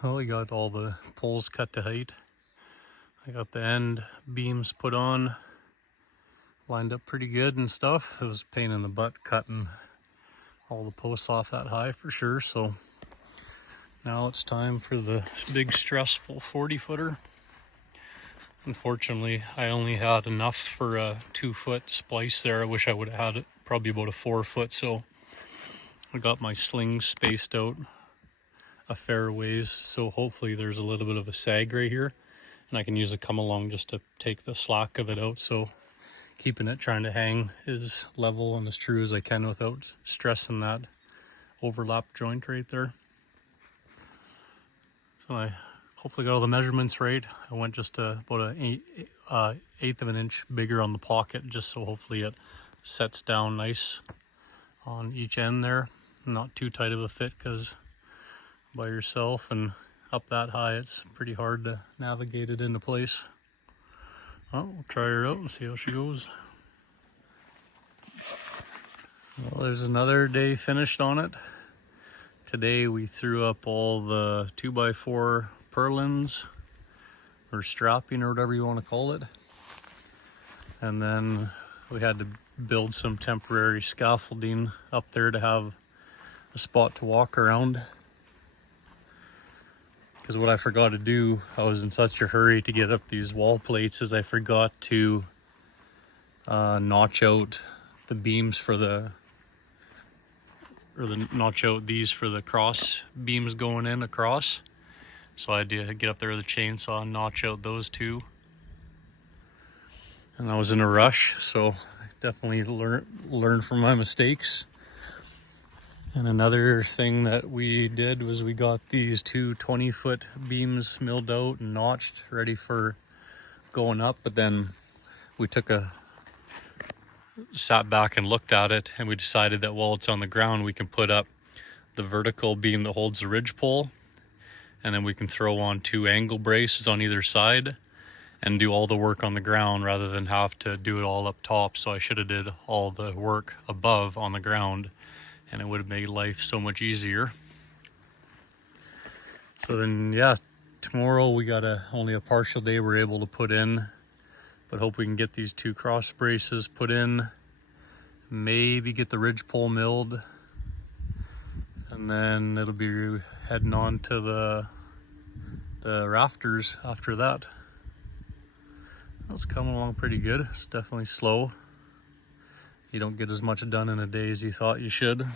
Well, we got all the poles cut to height. I got the end beams put on, lined up pretty good and stuff. It was a pain in the butt cutting all the posts off that high for sure. So now it's time for the big stressful 40-footer. Unfortunately, I only had enough for a 2-foot splice there. I wish I would have had it probably about a 4-foot. So I got my sling spaced out a fair ways. So hopefully there's a little bit of a sag right here, and I can use a come along just to take the slack of it out. So keeping it trying to hang as level and as true as I can without stressing that overlap joint right there. So I hopefully got all the measurements right. I went just about an eighth of an inch bigger on the pocket, just so hopefully it sets down nice on each end there. Not too tight of a fit, because by yourself and up that high it's pretty hard to navigate it into place. Well, we'll try her out and see how she goes. Well, there's another day finished on it. Today we threw up all the 2x4 purlins, or strapping, or whatever you want to call it. And then we had to build some temporary scaffolding up there to have a spot to walk around. Because what I forgot to do, I was in such a hurry to get up these wall plates, is I forgot to notch out the beams for notch out these for the cross beams going in across. So I had to get up there with a chainsaw and notch out those two. And I was in a rush, so I definitely learned from my mistakes. And another thing that we did was we got these two 20-foot beams milled out and notched, ready for going up. But then we sat back and looked at it, and we decided that while it's on the ground, we can put up the vertical beam that holds the ridge pole, and then we can throw on 2 angle braces on either side and do all the work on the ground rather than have to do it all up top. So I should have did all the work above on the ground, and it would have made life so much easier. So then, yeah, tomorrow we got only a partial day we're able to put in, but hope we can get these 2 cross braces put in, maybe get the ridge pole milled, and then it'll be heading on to the rafters after that. It's coming along pretty good. It's definitely slow. You don't get as much done in a day as you thought you should. And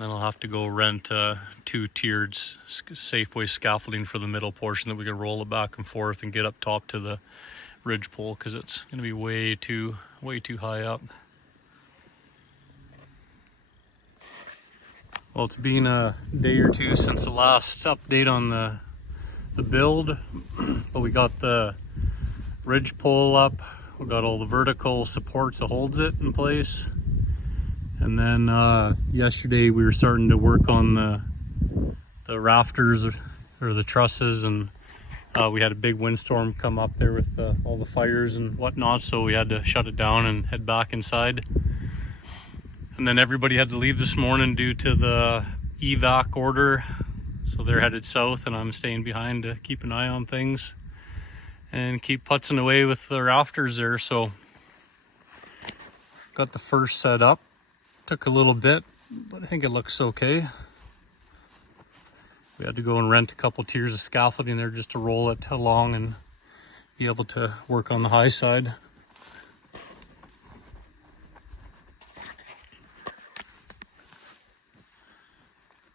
then I'll have to go rent 2-tiered Safeway scaffolding for the middle portion that we can roll it back and forth and get up top to the ridge pole, because it's going to be way too high up. Well, it's been a day or two since the last update on the build, but we got the ridge pole up, we got all the vertical supports that holds it in place, and then yesterday we were starting to work on the rafters or the trusses, and we had a big windstorm come up there with all the fires and whatnot, so we had to shut it down and head back inside. And then everybody had to leave this morning due to the evac order. So they're headed south, and I'm staying behind to keep an eye on things and keep putzing away with the rafters there. So got the first set up. Took a little bit, but I think it looks okay. We had to go and rent a couple tiers of scaffolding there just to roll it along and be able to work on the high side.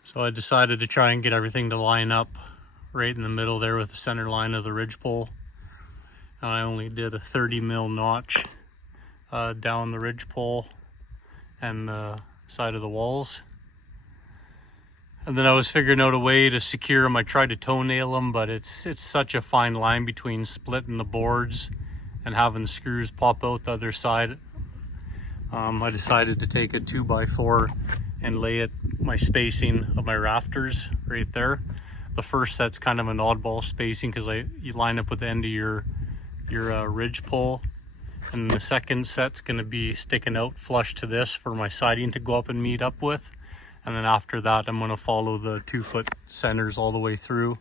So I decided to try and get everything to line up right in the middle there with the center line of the ridge pole. And I only did a 30 mil notch down the ridge pole and the side of the walls. And then I was figuring out a way to secure them. I tried to toenail them, but it's such a fine line between splitting the boards and having the screws pop out the other side. I decided to take a 2x4 and lay my spacing of my rafters right there. The first set's kind of an oddball spacing because you line up with the end of your ridge pole, And the second set's going to be sticking out flush to this for my siding to go up and meet up with. And then after that, I'm going to follow the 2-foot centers all the way through.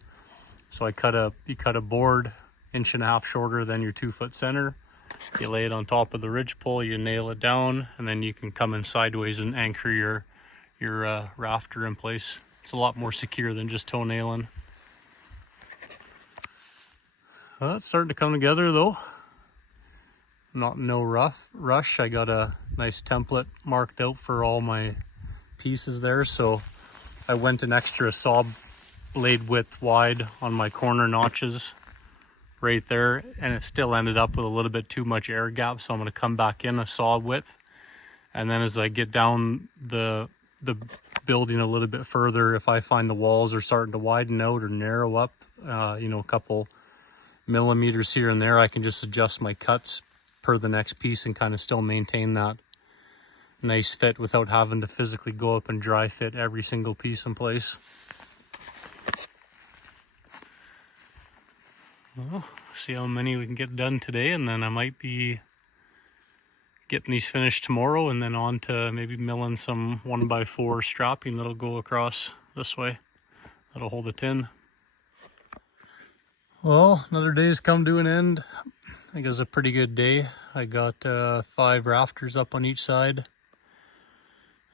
So you cut a board 1.5 inches shorter than your 2-foot center. You lay it on top of the ridge pole, you nail it down, and then you can come in sideways and anchor your rafter in place. It's a lot more secure than just toe nailing. Well, it's starting to come together though. No rush. I got a nice template marked out for all my pieces there, so I went an extra saw blade width wide on my corner notches right there, and it still ended up with a little bit too much air gap, so I'm going to come back in a saw width, and then as I get down the building a little bit further, if I find the walls are starting to widen out or narrow up, a couple millimeters here and there, I can just adjust my cuts per the next piece and kind of still maintain that nice fit without having to physically go up and dry fit every single piece in place. Well, see how many we can get done today, and then I might be getting these finished tomorrow, and then on to maybe milling some 1x4 strapping that'll go across this way. That'll hold the tin. Well, another day's come to an end. I think it was a pretty good day. I got 5 rafters up on each side,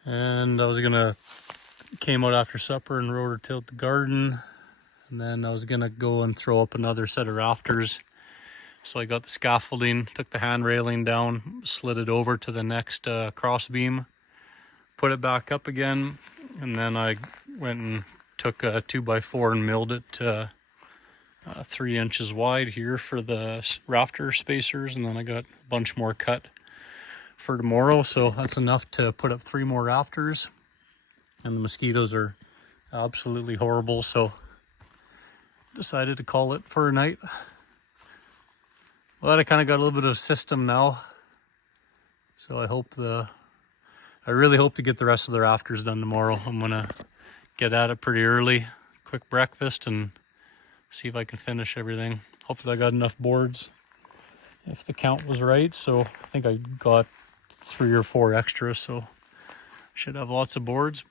and came out after supper and rotor tilt the garden, and then I was gonna go and throw up another set of rafters. So I got the scaffolding, took the hand railing down, slid it over to the next cross beam, put it back up again, and then I went and took a 2x4 and milled it 3 inches wide here for the rafter spacers, and then I got a bunch more cut for tomorrow, so that's enough to put up 3 more rafters. And the mosquitoes are absolutely horrible, so decided to call it for a night. Well, I kind of got a little bit of a system now, so I really hope to get the rest of the rafters done tomorrow. I'm gonna get at it pretty early, quick breakfast, and see if I can finish everything. Hopefully I got enough boards if the count was right. So I think I got 3 or 4 extra, so should have lots of boards.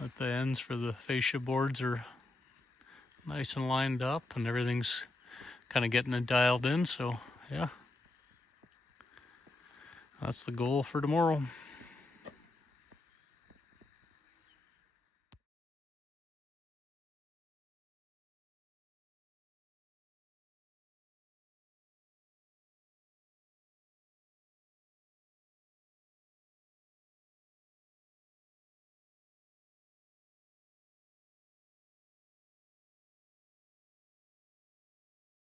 At the ends for the fascia boards are nice and lined up, and everything's kind of getting it dialed in. So yeah, that's the goal for tomorrow.